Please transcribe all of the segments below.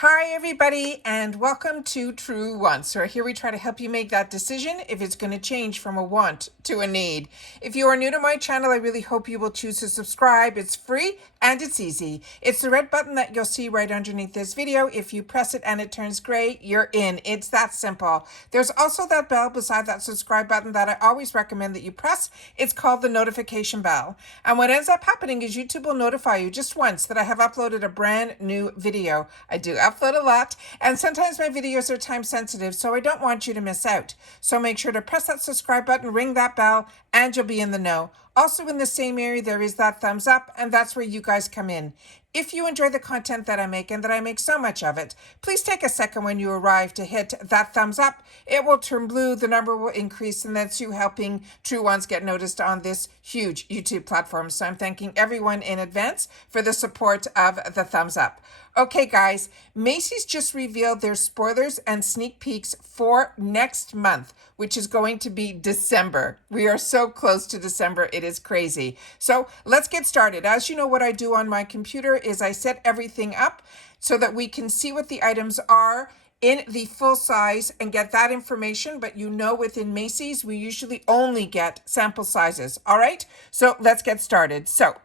Hi, everybody, and welcome to True Wants, where here we try to help you make that decision if it's going to change from a want to a need. If you are new to my channel, I really hope you will choose to subscribe. It's free and it's easy. It's the red button that you'll see right underneath this video. If you press it and it turns gray, you're in. It's that simple. There's also that bell beside that subscribe button that I always recommend that you press. It's called the notification bell. And what ends up happening is YouTube will notify you just once that I have uploaded a brand new video. I do upload a lot, and sometimes my videos are time sensitive, so I don't want you to miss out. So make sure to press that subscribe button, ring that bell, and you'll be in the know. Also in the same area, there is that thumbs up, and that's where you guys come in. If you enjoy the content that I make, and that I make so much of it, please take a second when you arrive to hit that thumbs up. It will turn blue, the number will increase, and that's you helping True Ones get noticed on this huge YouTube platform. So I'm thanking everyone in advance for the support of the thumbs up. Okay, guys, Macys just revealed their spoilers and sneak peeks for next month, which is going to be December. We are so close to December, it is crazy. So let's get started. As you know, what I do on my computer is I set everything up so that we can see what the items are in the full size and get that information. But you know, within Macys, we usually only get sample sizes. All right, so let's get started. So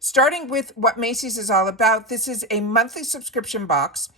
starting with what Macys is all about, this is a monthly subscription box.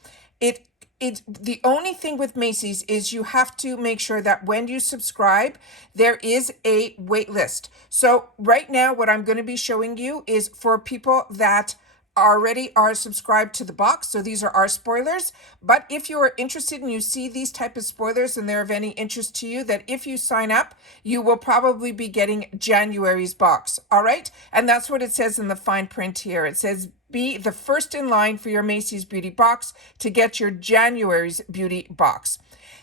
The only thing with Macys is you have to make sure that when you subscribe, there is a wait list. So right now, what I'm going to be showing you is for people that already are subscribed to the box. So these are our spoilers. But if you are interested and you see these type of spoilers and they're of any interest to you, that if you sign up, you will probably be getting January's box. All right. And that's what it says in the fine print here. It says, be the first in line for your Macys beauty box to get your January's beauty box.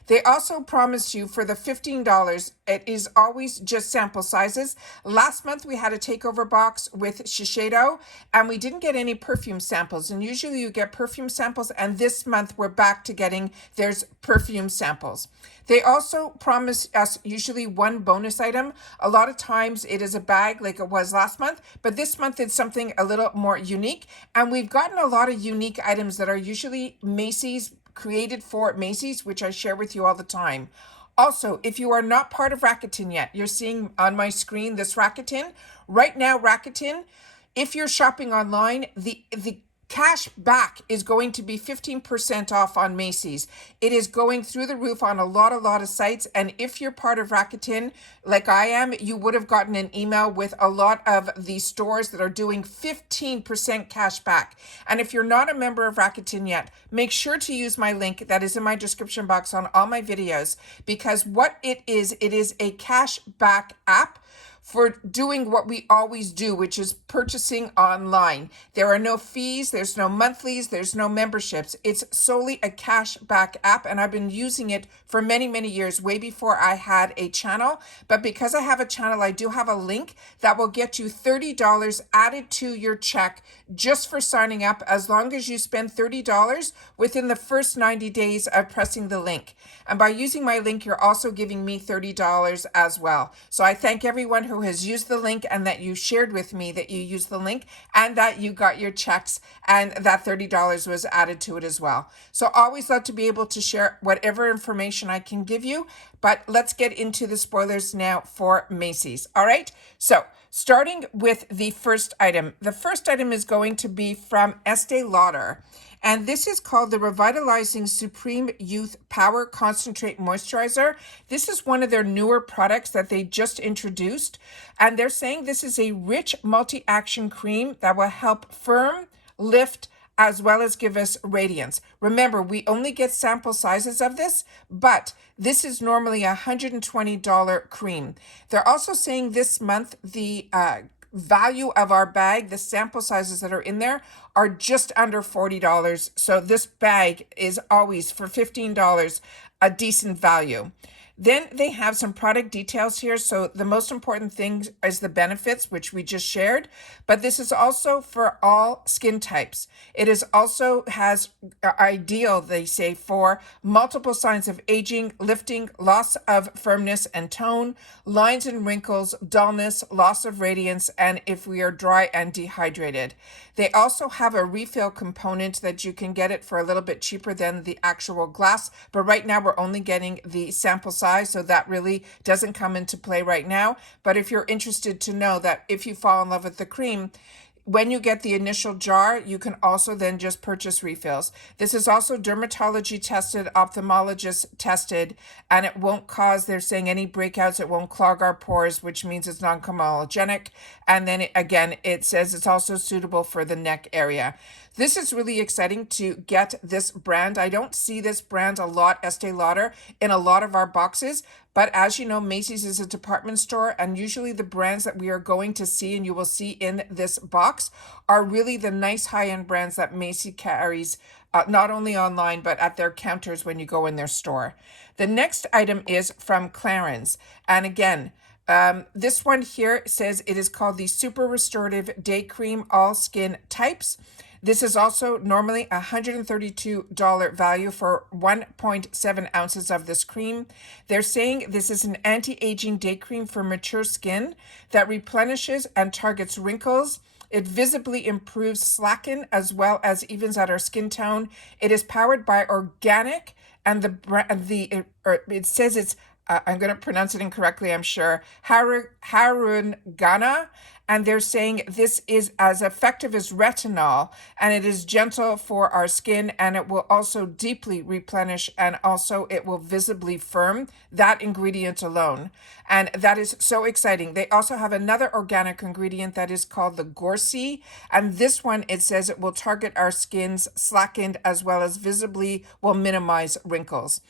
They also promise you for the $15, it is always just sample sizes. Last month we had a takeover box with Shiseido and we didn't get any perfume samples. And usually you get perfume samples, and this month we're back to getting there's perfume samples. They also promise us usually one bonus item. A lot of times it is a bag like it was last month, but this month it's something a little more unique. And we've gotten a lot of unique items that are usually Macys, created for Macys, which I share with you all the time. Also, if you are not part of Rakuten yet, you're seeing on my screen this Rakuten. Right now, Rakuten, if you're shopping online, the cash back is going to be 15% off on Macys. It is going through the roof on a lot of sites. And if you're part of Rakuten, like I am, you would have gotten an email with a lot of the stores that are doing 15% cash back. And if you're not a member of Rakuten yet, make sure to use my link that is in my description box on all my videos, because what it is a cash back app for doing what we always do, which is purchasing online. There are no fees, there's no monthlies, there's no memberships. It's solely a cash back app, and I've been using it for many years, way before I had a channel. But because I have a channel, I do have a link that will get you $30 added to your check just for signing up, as long as you spend $30 within the first 90 days of pressing the link. And by using my link, you're also giving me $30 as well. So I thank everyone who has used the link, and that you shared with me that you used the link and that you got your checks, and that $30 was added to it as well. So always love to be able to share whatever information I can give you. But let's get into the spoilers now for Macys. All right. So starting with the first item. The first item is going to be from Estee Lauder. And this is called the Revitalizing Supreme Youth Power Concentrate Moisturizer. This is one of their newer products that they just introduced. And they're saying this is a rich multi-action cream that will help firm, lift, as well as give us radiance. Remember, we only get sample sizes of this, but this is normally a $120 cream. They're also saying this month the value of our bag, the sample sizes that are in there, are just under $40. So this bag is always for $15 a decent value. Then they have some product details here. So the most important thing is the benefits, which we just shared, but this is also for all skin types. It is also has ideal, they say, for multiple signs of aging, lifting, loss of firmness and tone, lines and wrinkles, dullness, loss of radiance, and if we are dry and dehydrated. They also have a refill component that you can get it for a little bit cheaper than the actual glass, but right now we're only getting the sample size, so that really doesn't come into play right now. But if you're interested to know that if you fall in love with the cream, when you get the initial jar, you can also then just purchase refills. This is also dermatology tested, ophthalmologist tested, and it won't cause, they're saying, any breakouts. It won't clog our pores, which means it's non-comedogenic. And then again, it says it's also suitable for the neck area. This is really exciting to get this brand. I don't see this brand a lot, Estee Lauder, in a lot of our boxes. But as you know, Macys is a department store, and usually the brands that we are going to see and you will see in this box are really the nice high-end brands that Macy's carries, not only online, but at their counters when you go in their store. The next item is from Clarins. And again, this one here says it is called the Super Restorative Day Cream All Skin Types. This is also normally a $132 value for 1.7 ounces of this cream. They're saying this is an anti-aging day cream for mature skin that replenishes and targets wrinkles. It visibly improves slacken as well as evens out our skin tone. It is powered by organic, and it says it's I'm going to pronounce it incorrectly, I'm sure, Harungana. And they're saying this is as effective as retinol, and it is gentle for our skin, and it will also deeply replenish, and also it will visibly firm, that ingredient alone. And that is so exciting. They also have another organic ingredient that is called the Gorsi, and this one, it says it will target our skin's slackened as well as visibly will minimize wrinkles.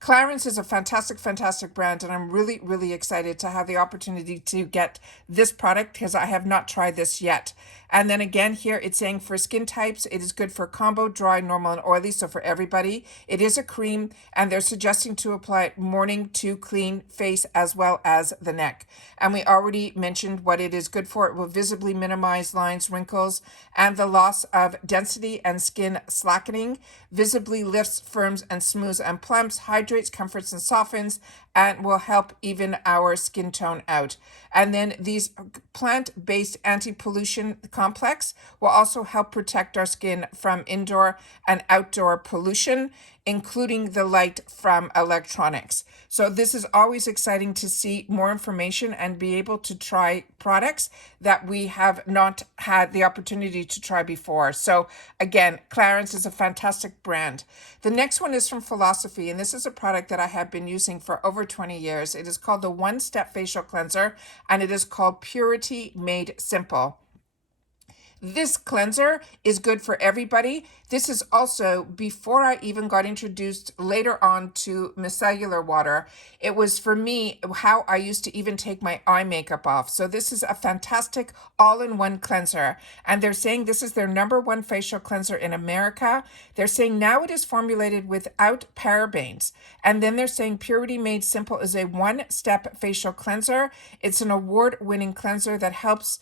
Clarins is a fantastic, fantastic brand, and I'm really, really excited to have the opportunity to get this product because I have not tried this yet. And then again, here it's saying for skin types, it is good for combo, dry, normal, and oily, so for everybody. It is a cream, and they're suggesting to apply it morning to clean face as well as the neck. And we already mentioned what it is good for. It will visibly minimize lines, wrinkles, and the loss of density and skin slackening, visibly lifts, firms, and smooths and plumps, hydrates, comforts, and softens, and will help even our skin tone out. And then these plant-based anti-pollution complex will also help protect our skin from indoor and outdoor pollution, including the light from electronics. So this is always exciting to see more information and be able to try products that we have not had the opportunity to try before. So again, Clarins is a fantastic brand. The next one is from Philosophy, and this is a product that I have been using for over 20 years. It is called the One Step Facial Cleanser, and it is called Purity Made Simple. This cleanser is good for everybody. This is also before I even got introduced later on to micellar water. It was for me how I used to even take my eye makeup off. So this is a fantastic all-in-one cleanser. And they're saying this is their #1 facial cleanser in America. They're saying now it is formulated without parabens. And then they're saying Purity Made Simple is a one-step facial cleanser. It's an award-winning cleanser that helps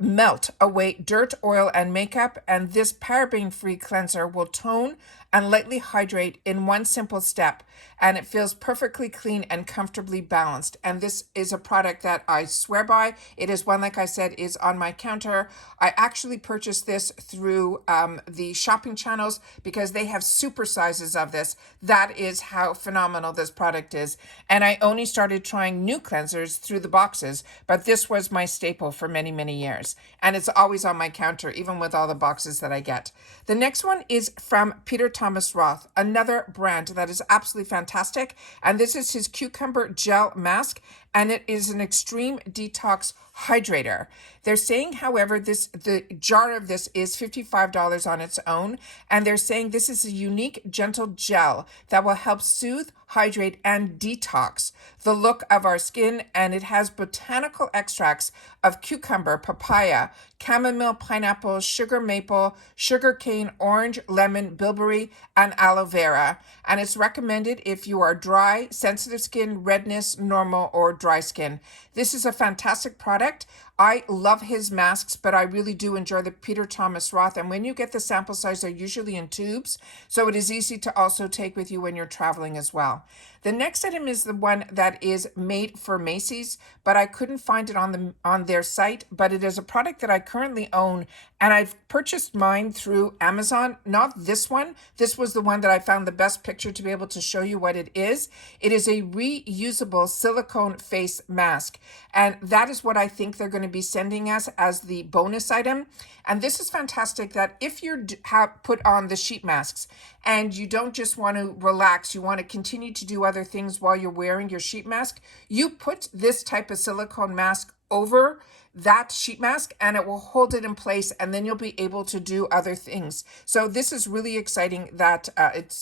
melt away dirt, oil, and makeup, and this paraben-free cleanser will tone and lightly hydrate in one simple step, and it feels perfectly clean and comfortably balanced. And this is a product that I swear by. It is one, like I said, is on my counter. I actually purchased this through the shopping channels because they have super sizes of this. That is how phenomenal this product is. And I only started trying new cleansers through the boxes, but this was my staple for many, many years. And it's always on my counter, even with all the boxes that I get. The next one is from Peter Thomas Roth, another brand that is absolutely fantastic. And this is his Cucumber Gel Mask, and it is an extreme detox hydrator. They're saying, however, the jar of this is $55 on its own, and they're saying this is a unique, gentle gel that will help soothe, hydrate, and detox the look of our skin, and it has botanical extracts of cucumber, papaya, chamomile, pineapple, sugar maple, sugar cane, orange, lemon, bilberry, and aloe vera. And it's recommended if you are dry, sensitive skin, redness, normal, or dry skin. This is a fantastic product. I love his masks, but I really do enjoy the Peter Thomas Roth. And when you get the sample size, they're usually in tubes, so it is easy to also take with you when you're traveling as well. The next item is the one that is made for Macys, but I couldn't find it on their site. But it is a product that I currently own, and I've purchased mine through Amazon. Not this one. This was the one that I found the best picture to be able to show you what it is. It is a reusable silicone face mask, and that is what I think they're going to be sending us as the bonus item. And this is fantastic that if you have put on the sheet masks and you don't just want to relax, you want to continue to do other things while you're wearing your sheet mask, you put this type of silicone mask over that sheet mask and it will hold it in place, and then you'll be able to do other things. So this is really exciting that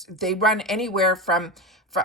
they run anywhere from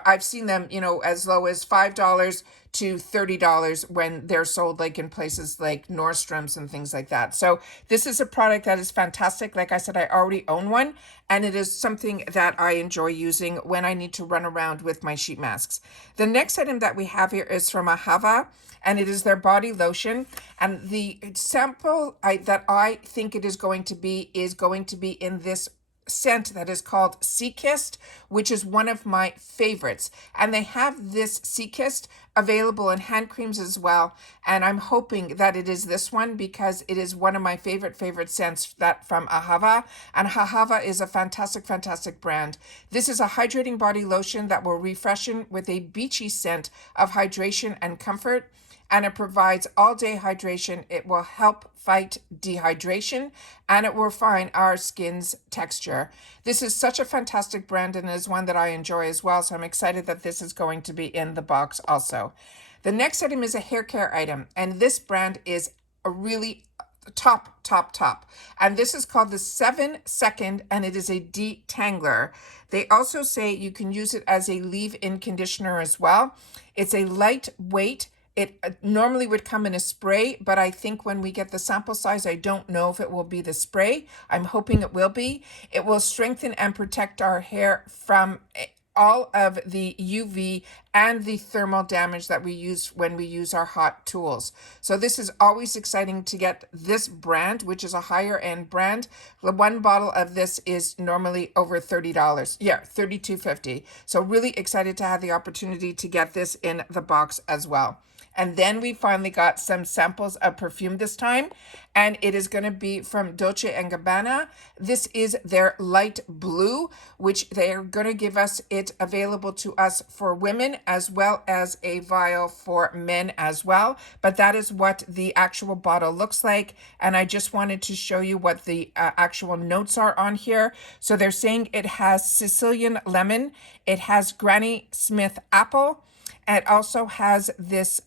I've seen them, as low as $5 to $30 when they're sold like in places like Nordstrom's and things like that. So this is a product that is fantastic. Like I said, I already own one, and it is something that I enjoy using when I need to run around with my sheet masks. The next item that we have here is from Ahava, and it is their body lotion. And the sample that I think it is going to be in this scent that is called Sea Kissed, which is one of my favorites. And they have this Sea Kissed available in hand creams as well. And I'm hoping that it is this one because it is one of my favorite scents that from Ahava. And Ahava is a fantastic brand. This is a hydrating body lotion that will refreshen with a beachy scent of hydration and comfort. And it provides all-day hydration. It will help fight dehydration, and it will refine our skin's texture. This is such a fantastic brand and is one that I enjoy as well, so I'm excited that this is going to be in the box also. The next item is a hair care item, and this brand is a really top. And this is called the 7-Second, and it is a Detangler. They also say you can use it as a leave-in conditioner as well. It's a lightweight. It normally would come in a spray, but I think when we get the sample size, I don't know if it will be the spray. I'm hoping it will be. It will strengthen and protect our hair from all of the UV and the thermal damage that we use when we use our hot tools. So this is always exciting to get this brand, which is a higher end brand. The one bottle of this is normally over $30. Yeah, $32.50. So really excited to have the opportunity to get this in the box as well. And then we finally got some samples of perfume this time, and it is going to be from Dolce & Gabbana. This is their light blue, which they are going to give us it available to us for women as well as a vial for men as well. But that is what the actual bottle looks like. And I just wanted to show you what the actual notes are on here. So they're saying it has Sicilian lemon, it has Granny Smith apple. It also has this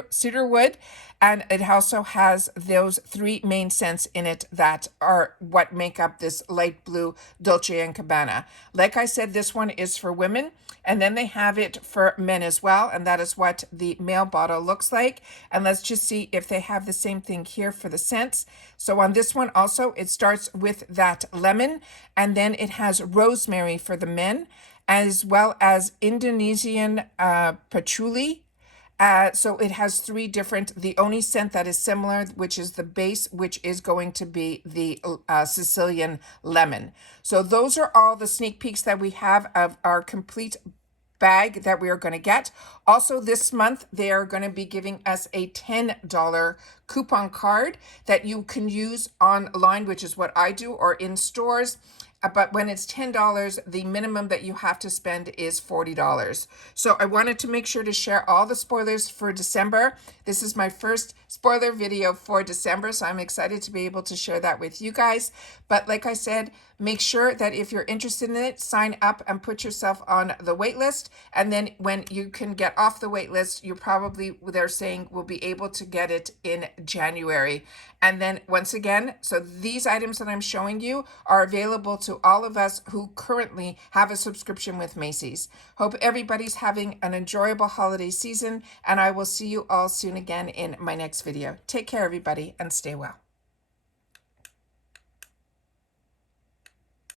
cedar wood, and it also has those 3 main scents in it that are what make up this light blue Dolce & Gabbana. Like I said, this one is for women, and then they have it for men as well, and that is what the male bottle looks like. And let's just see if they have the same thing here for the scents. So on this one also, it starts with that lemon, and then it has rosemary for the men, as well as Indonesian patchouli. So it has 3 different, the only scent that is similar, which is the base, which is going to be the Sicilian lemon. So those are all the sneak peeks that we have of our complete bag that we are going to get. Also this month, they are going to be giving us a $10 coupon card that you can use online, which is what I do, or in stores. But when it's $10, the minimum that you have to spend is $40. So I wanted to make sure to share all the spoilers for December. This is my first spoiler video for December, so I'm excited to be able to share that with you guys. But like I said, make sure that if you're interested in it, sign up and put yourself on the wait list. And then when you can get off the wait list, you probably, they're saying, will be able to get it in January. And then once again, so these items that I'm showing you are available to all of us who currently have a subscription with Macys. Hope everybody's having an enjoyable holiday season, and I will see you all soon again in my next video. Take care, everybody, and stay well.